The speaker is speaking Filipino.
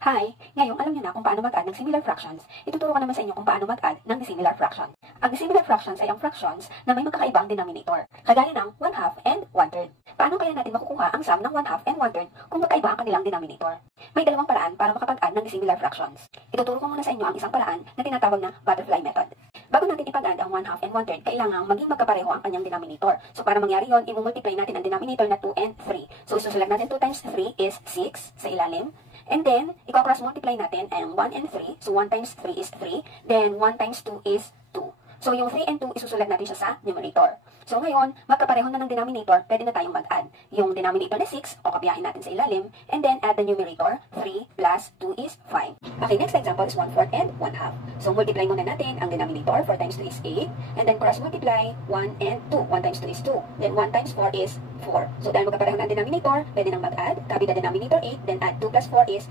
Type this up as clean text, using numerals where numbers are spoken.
Hi! Ngayon, alam niyo na kung paano mag-add ng similar fractions. Ituturo ko naman sa inyo kung paano mag-add ng dissimilar fraction. Ang dissimilar fractions ay ang fractions na may magkakaibang denominator, kagaya ng 1/2 and 1/3. Paano kaya natin makukuha ang sum ng 1/2 and 1/3 kung magkaiba ang kanilang denominator? May dalawang paraan para makapag-add ng dissimilar fractions. Ituturo ko muna sa inyo ang isang paraan na tinatawag na butterfly method. Bago natin ipag-add ang 1/2 and 1/3, kailangan maging magkapareho ang kanyang denominator. So para mangyari yon, i-multiply natin ang denominator na 2 and 3. So isusulat natin 2 times 3 is 6 sa ilalim. And then, i-cross multiply natin ang 1 and 3. So 1 times 3 is 3. Then 1 times 2 is 2. So yung 3 and 2, isusulat natin siya sa numerator. So ngayon, magkapareho na ng denominator, pwede na tayong mag-add. Yung denominator na 6, o kabiyahin natin sa ilalim. And then add the numerator, 3 plus 2 is 5. Okay, next example is 1/4 and 1/2. So multiply muna natin ang denominator, 4 times 2 is 8. And then cross multiply 1 and 2. 1 times 2 is 2. Then 1 times 4 is 4. So dahil magkapareho ng denominator, pwede nang mag-add. Copy the denominator 8, then add 2 plus 4 is